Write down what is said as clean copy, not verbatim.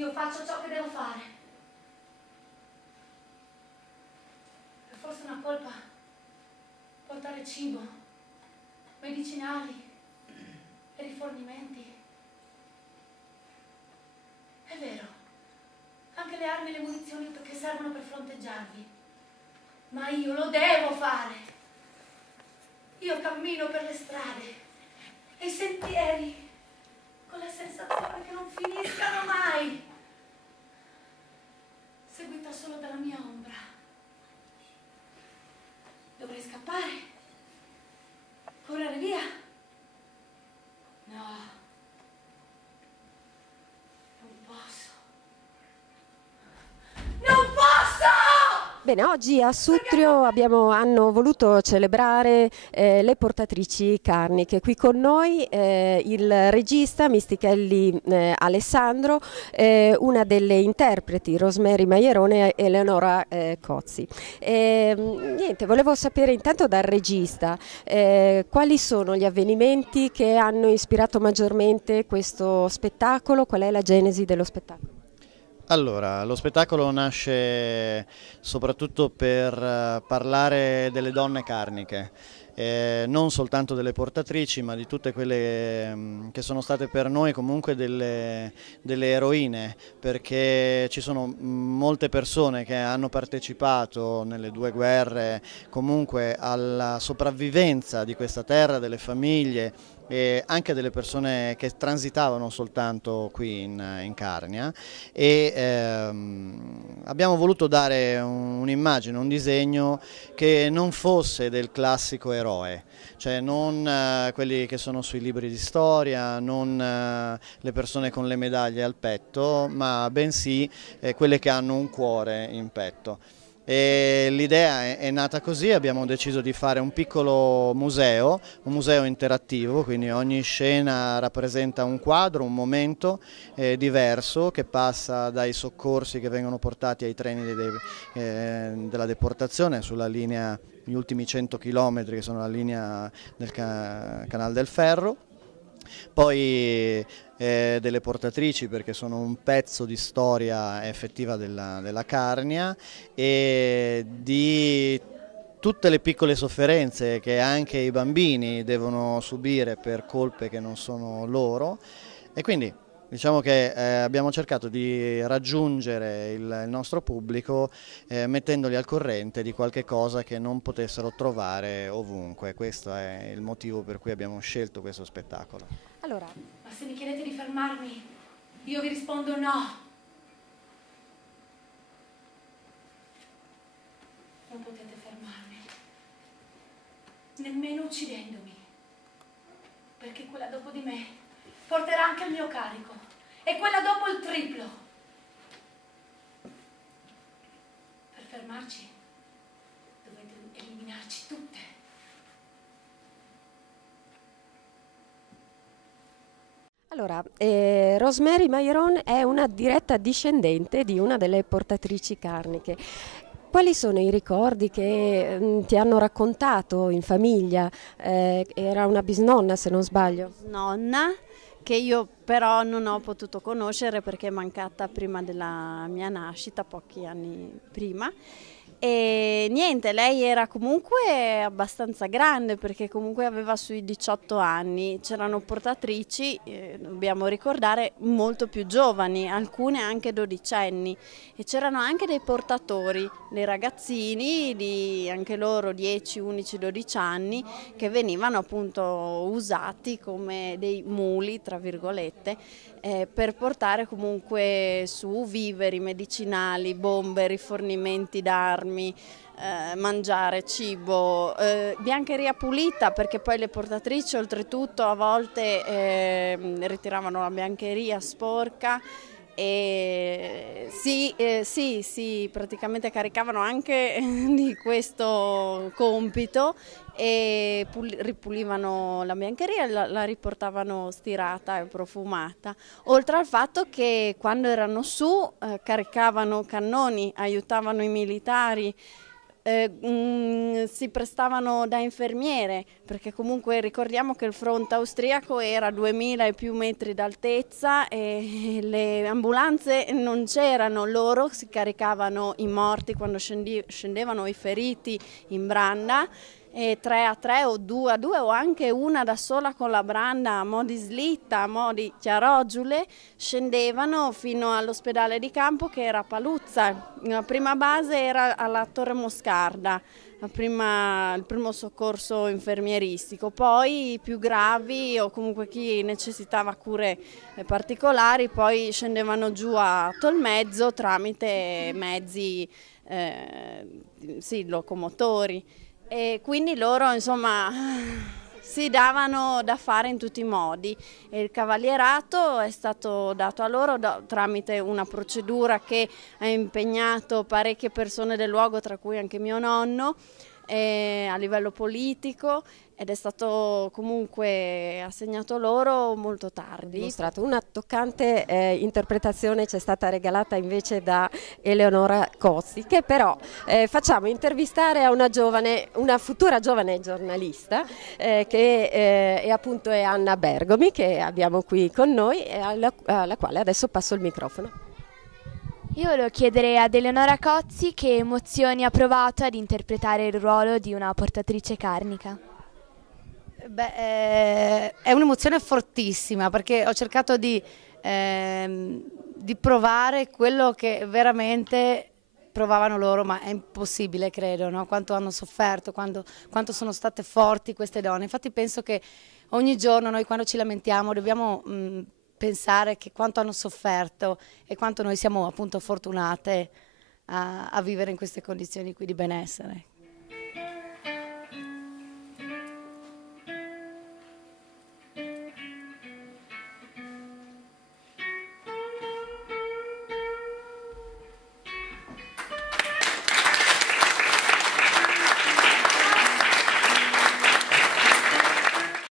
io faccio ciò che devo fare. È forse una colpa portare cibo, medicinali e rifornimenti. È vero, anche le armi e le munizioni che servono per fronteggiarvi. Ma io lo devo fare. Io cammino per le strade e i sentieri con la sensazione che non finiscano mai, seguita solo dalla mia ombra. Dovrei scappare? Correre via? No, non posso. Non posso! Bene, oggi a Sutrio hanno voluto celebrare le portatrici carniche. Qui con noi il regista Mistichelli Alessandro, una delle interpreti Rosemary Maierone e Eleonora Cozzi. Niente, volevo sapere intanto dal regista quali sono gli avvenimenti che hanno ispirato maggiormente questo spettacolo, qual è la genesi dello spettacolo? Allora, lo spettacolo nasce soprattutto per parlare delle donne carniche, non soltanto delle portatrici, ma di tutte quelle che sono state per noi comunque delle eroine, perché ci sono molte persone che hanno partecipato nelle due guerre comunque alla sopravvivenza di questa terra, delle famiglie, e anche delle persone che transitavano soltanto qui in Carnia, e abbiamo voluto dare un'immagine, un disegno che non fosse del classico eroe, cioè non quelli che sono sui libri di storia, non le persone con le medaglie al petto, ma bensì quelle che hanno un cuore in petto. L'idea è nata così, abbiamo deciso di fare un piccolo museo, un museo interattivo, quindi ogni scena rappresenta un quadro, un momento diverso che passa dai soccorsi che vengono portati ai treni della deportazione sulla linea, gli ultimi 100 km che sono la linea del Canal del Ferro. Poi delle portatrici, perché sono un pezzo di storia effettiva della Carnia, e di tutte le piccole sofferenze che anche i bambini devono subire per colpe che non sono loro, e quindi diciamo che abbiamo cercato di raggiungere il nostro pubblico mettendoli al corrente di qualche cosa che non potessero trovare ovunque. Questo è il motivo per cui abbiamo scelto questo spettacolo. Allora, Ma se mi chiedete di fermarmi, io vi rispondo no. Non potete fermarmi, nemmeno uccidendomi, perché quella dopo di me porterà anche il mio carico, e quella dopo il triplo. Per fermarci dovete eliminarci tutte. allora, Rosemary Maieron è una diretta discendente di una delle portatrici carniche. Quali sono i ricordi che ti hanno raccontato in famiglia? Era una bisnonna, se non sbaglio. Nonna, che io però non ho potuto conoscere perché è mancata prima della mia nascita, pochi anni prima. E niente, lei era comunque abbastanza grande perché comunque aveva sui 18 anni, c'erano portatrici, dobbiamo ricordare, molto più giovani, alcune anche dodicenni, e c'erano anche dei portatori, dei ragazzini di anche loro 10, 11, 12 anni che venivano appunto usati come dei muli, tra virgolette, per portare comunque su viveri, medicinali, bombe, rifornimenti d'armi, mangiare, cibo, biancheria pulita, perché poi le portatrici oltretutto a volte ritiravano la biancheria sporca. E sì, praticamente caricavano anche di questo compito e ripulivano la biancheria e la riportavano stirata e profumata, oltre al fatto che quando erano su caricavano cannoni, aiutavano i militari, si prestavano da infermiere, perché comunque ricordiamo che il fronte austriaco era 2000 e più metri d'altezza e le ambulanze non c'erano, loro si caricavano i morti quando scendevano i feriti in branda, e 3 a 3 o 2 a 2 o anche una da sola con la branda a mo' di slitta, a mo' di chiaroggiule, scendevano fino all'ospedale di campo che era a Paluzza. La prima base era alla Torre Moscarda, il primo soccorso infermieristico, poi i più gravi o comunque chi necessitava cure particolari poi scendevano giù a Tolmezzo tramite mezzi locomotori. E quindi loro insomma si davano da fare in tutti i modi e il cavalierato è stato dato a loro tramite una procedura che ha impegnato parecchie persone del luogo, tra cui anche mio nonno, a livello politico, ed è stato comunque assegnato loro molto tardi. Dimostrato. Una toccante interpretazione ci è stata regalata invece da Eleonora Cozzi, che però facciamo intervistare a una futura giovane giornalista che è Anna Bergomi, che abbiamo qui con noi e alla quale adesso passo il microfono. Io volevo chiedere ad Eleonora Cozzi che emozioni ha provato ad interpretare il ruolo di una portatrice carnica. È un'emozione fortissima, perché ho cercato di provare quello che veramente provavano loro, ma è impossibile, credo, no? Quanto hanno sofferto, quanto sono state forti queste donne. Infatti penso che ogni giorno noi, quando ci lamentiamo, dobbiamo pensare che quanto hanno sofferto e quanto noi siamo appunto fortunate a vivere in queste condizioni qui di benessere.